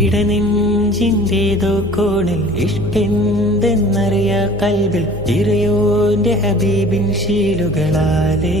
ഇടനെഞ്ചിന്റെതോ കോണിൽ ഇഷ്ടെന്തെന്നറിയ കൽവിൽ ചിറയോന്റെ ഹബീബിൻ ശീലുകളാലേ.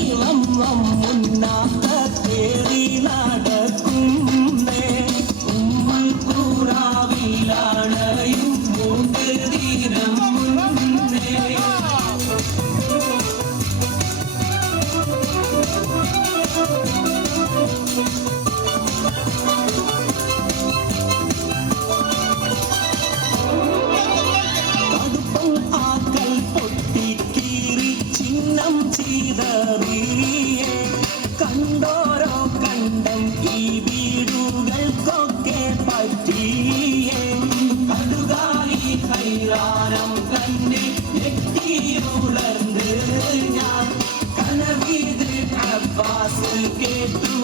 தெய்வம் முன்னாக தேடி நடக்கும் உம்மல் கூறாவில் ஆணையும் மூன்று தீரம் ஆக்கல் பொட்டி கீறி சின்னம் சீதரும் you tú